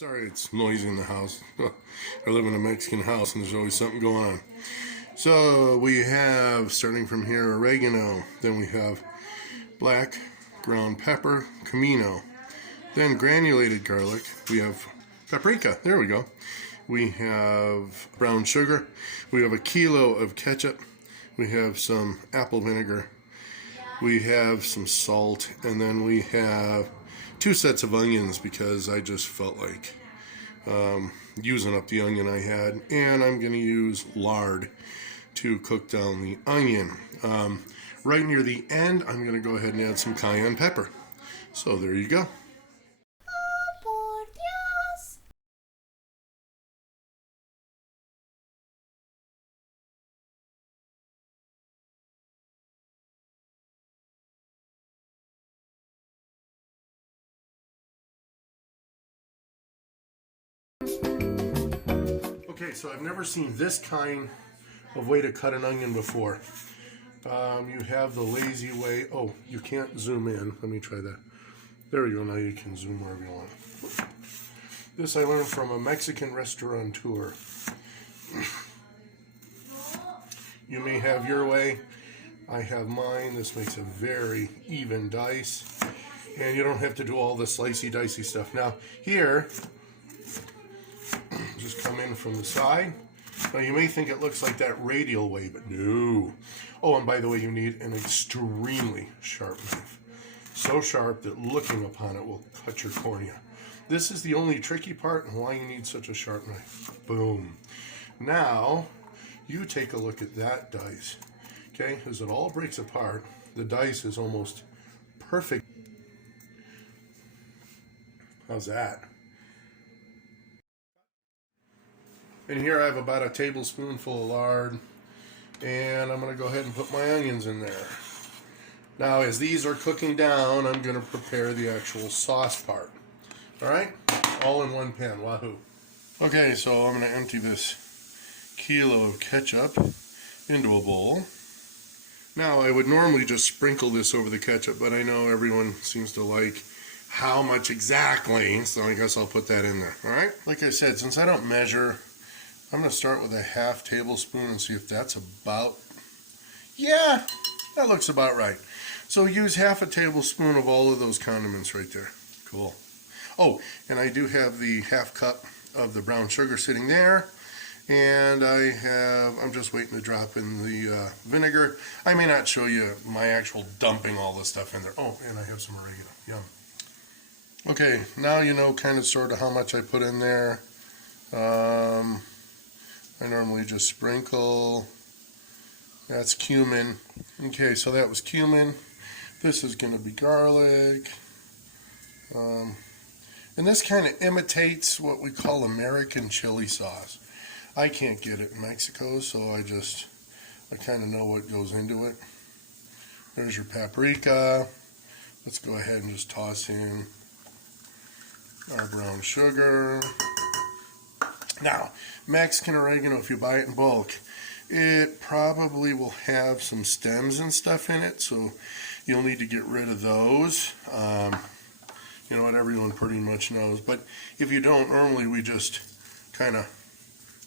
Sorry, it's noisy in the house. I live in a Mexican house and there's always something going on. So we have, starting from here, oregano. Then we have black ground pepper, cumin. Then granulated garlic. We have paprika. There we go. We have brown sugar. We have a kilo of ketchup. We have some apple vinegar. We have some salt. And then we have 2 sets of onions because I just felt like using up the onion I had. And I'm going to use lard to cook down the onion. Right near the end, I'm going to go ahead and add some cayenne pepper. So there you go. Okay, so I've never seen this kind of way to cut an onion before. You have the lazy way. Oh, you can't zoom in. Let me try that. There we go. Now you can zoom wherever you want. This I learned from a Mexican restaurateur. You may have your way. I have mine. This makes a very even dice. And you don't have to do all the slicey dicey stuff. Now, here, just come in from the side. Now you may think it looks like that radial way, but no. Oh, and by the way, you need an extremely sharp knife. So sharp that looking upon it will cut your cornea. This is the only tricky part and why you need such a sharp knife. Boom. Now, you take a look at that dice. Okay, as it all breaks apart, the dice is almost perfect. How's that? And here I have about a tablespoonful of lard, and I'm going to go ahead and put my onions in there. Now, as these are cooking down, I'm going to prepare the actual sauce part. All right? All in one pan. Wahoo. Okay, so I'm going to empty this kilo of ketchup into a bowl. Now, I would normally just sprinkle this over the ketchup, but I know everyone seems to like how much exactly, so I guess I'll put that in there. All right? Like I said, since I don't measure, I'm going to start with a ½ tablespoon and see if that's about, yeah, that looks about right. So use ½ tablespoon of all of those condiments right there. Cool. Oh, and I do have the ½ cup of the brown sugar sitting there. And I'm just waiting to drop in the vinegar. I may not show you my actual dumping all this stuff in there. Oh, and I have some oregano. Yum. Okay, now you know kind of sort of how much I put in there. I normally just sprinkle. That's cumin. Okay, so that was cumin. This is going to be garlic. And this kind of imitates what we call American chili sauce. I can't get it in Mexico, so I kind of know what goes into it. There's your paprika. Let's go ahead and just toss in our brown sugar. Now, Mexican oregano, if you buy it in bulk, it probably will have some stems and stuff in it, so you'll need to get rid of those. You know what, everyone pretty much knows. But if you don't, normally we just kind of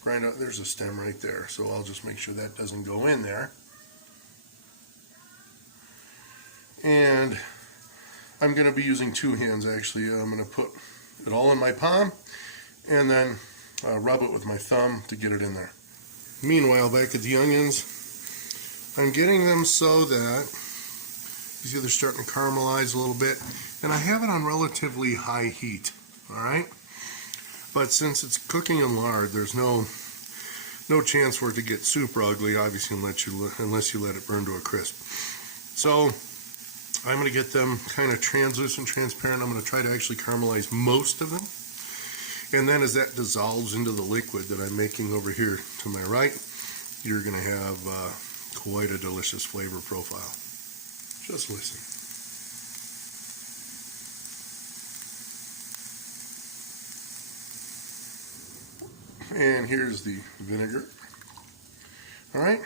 grind out. There's a stem right there, so I'll just make sure that doesn't go in there. And I'm going to be using 2 hands, actually. I'm going to put it all in my palm, and then rub it with my thumb to get it in there. Meanwhile, back at the onions, I'm getting them so that you see they're starting to caramelize a little bit, and I have it on relatively high heat. All right, but since it's cooking in lard, there's no chance for it to get super ugly, obviously, unless you let it burn to a crisp. So I'm going to get them kind of translucent, transparent. I'm going to try to actually caramelize most of them. And then as that dissolves into the liquid that I'm making over here to my right, you're going to have quite a delicious flavor profile. Just listen. And here's the vinegar. All right.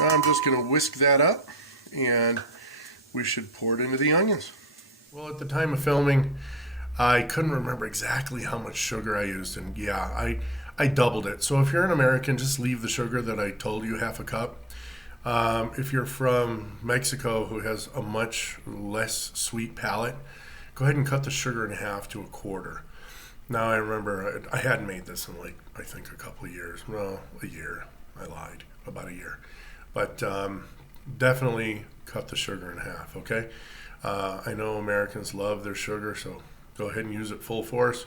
Now I'm just going to whisk that up, and we should pour it into the onions. Well, at the time of filming, I couldn't remember exactly how much sugar I used, and yeah, I doubled it. So if you're an American, just leave the sugar that I told you, half a cup. If you're from Mexico, who has a much less sweet palate, go ahead and cut the sugar in half to a quarter. Now I remember I hadn't made this in like I think a couple of years. Well, a year. I lied. About a year. But definitely cut the sugar in half. Okay. I know Americans love their sugar, so go ahead and use it full force.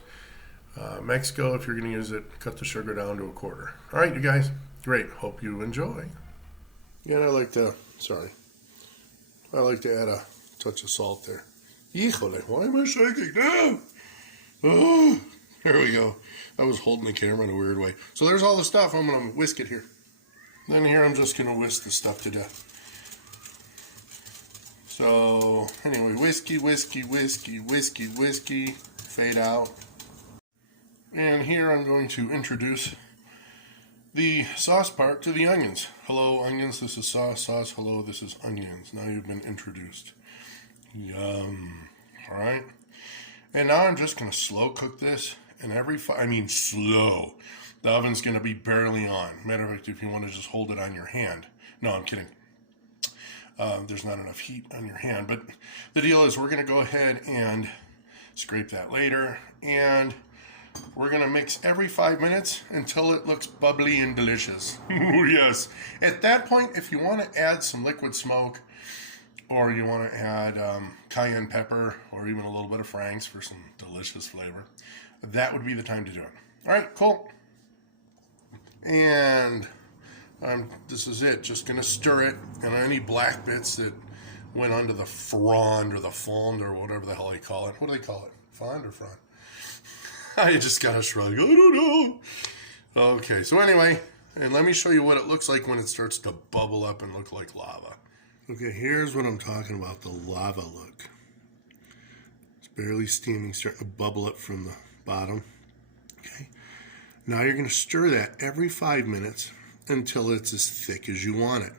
Mexico, if you're going to use it, cut the sugar down to a quarter. All right, you guys. Great. Hope you enjoy. Yeah, and I like to add a touch of salt there. Híjole, why am I shaking now? Oh, there we go. I was holding the camera in a weird way. So there's all the stuff. I'm going to whisk it here. Then here I'm just going to whisk the stuff to death. So anyway, whiskey, whiskey, whiskey, whiskey, whiskey, fade out. And here I'm going to introduce the sauce part to the onions. Hello, onions. This is sauce. Sauce. Hello, this is onions. Now you've been introduced. Yum. All right. And now I'm just going to slow cook this. And slow. The oven's going to be barely on. Matter of fact, if you want to just hold it on your hand. No, I'm kidding. There's not enough heat on your hand. But the deal is we're going to go ahead and scrape that later. And we're going to mix every 5 minutes until it looks bubbly and delicious. Ooh, yes. At that point, if you want to add some liquid smoke, or you want to add cayenne pepper, or even a little bit of Frank's for some delicious flavor, that would be the time to do it. All right, cool. And this is it. Just going to stir it, and any black bits that went onto the frond or the fond or whatever the hell they call it. What do they call it? Fond or frond? I just got a shrug. I don't know. Okay, so anyway, and let me show you what it looks like when it starts to bubble up and look like lava. Okay, here's what I'm talking about, the lava look. It's barely steaming, starting to bubble up from the bottom. Okay, now you're going to stir that every 5 minutes until it's as thick as you want it.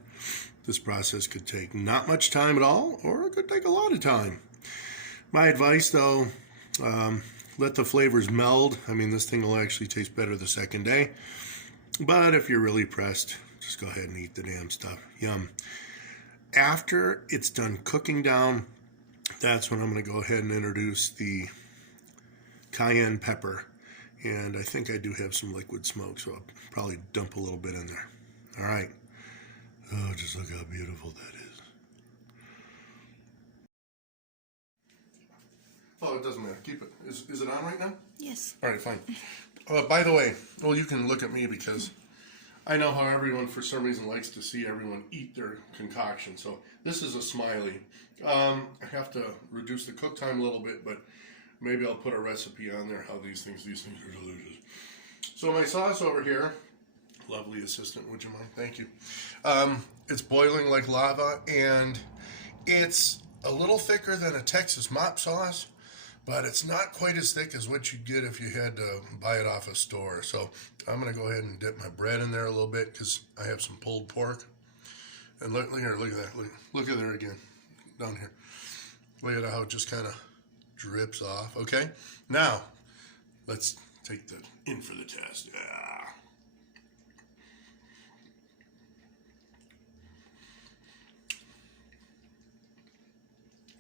This process could take not much time at all, or it could take a lot of time. My advice, though, let the flavors meld. I mean, this thing will actually taste better the second day. But if you're really pressed, just go ahead and eat the damn stuff. Yum. After it's done cooking down, that's when I'm going to go ahead and introduce the cayenne pepper. And I think I do have some liquid smoke, so I'll probably dump a little bit in there. All right. Oh, just look how beautiful that is. Oh, it doesn't matter. Keep it. Is it on right now? Yes. All right, fine. By the way, well, you can look at me because I know how everyone, for some reason, likes to see everyone eat their concoction. So this is a smiley. I have to reduce the cook time a little bit, but maybe I'll put a recipe on there how these things are delicious. So my sauce over here, lovely assistant, would you mind? Thank you. It's boiling like lava, and it's a little thicker than a Texas mop sauce, but it's not quite as thick as what you'd get if you had to buy it off a store. So I'm going to go ahead and dip my bread in there a little bit because I have some pulled pork. And look at that. Look at there again, down here. Look at how it just kind of drips off. Okay, now let's take the in for the test.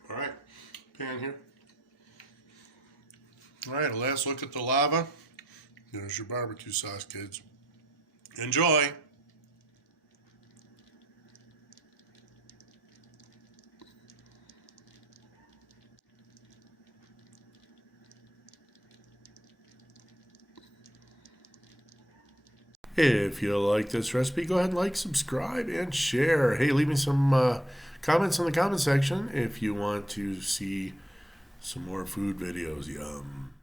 All right, pan here. All right, a last look at the lava. There's your barbecue sauce, kids. Enjoy. If you like this recipe, go ahead and like, subscribe, and share. Hey, leave me some comments in the comment section if you want to see some more food videos. Yum.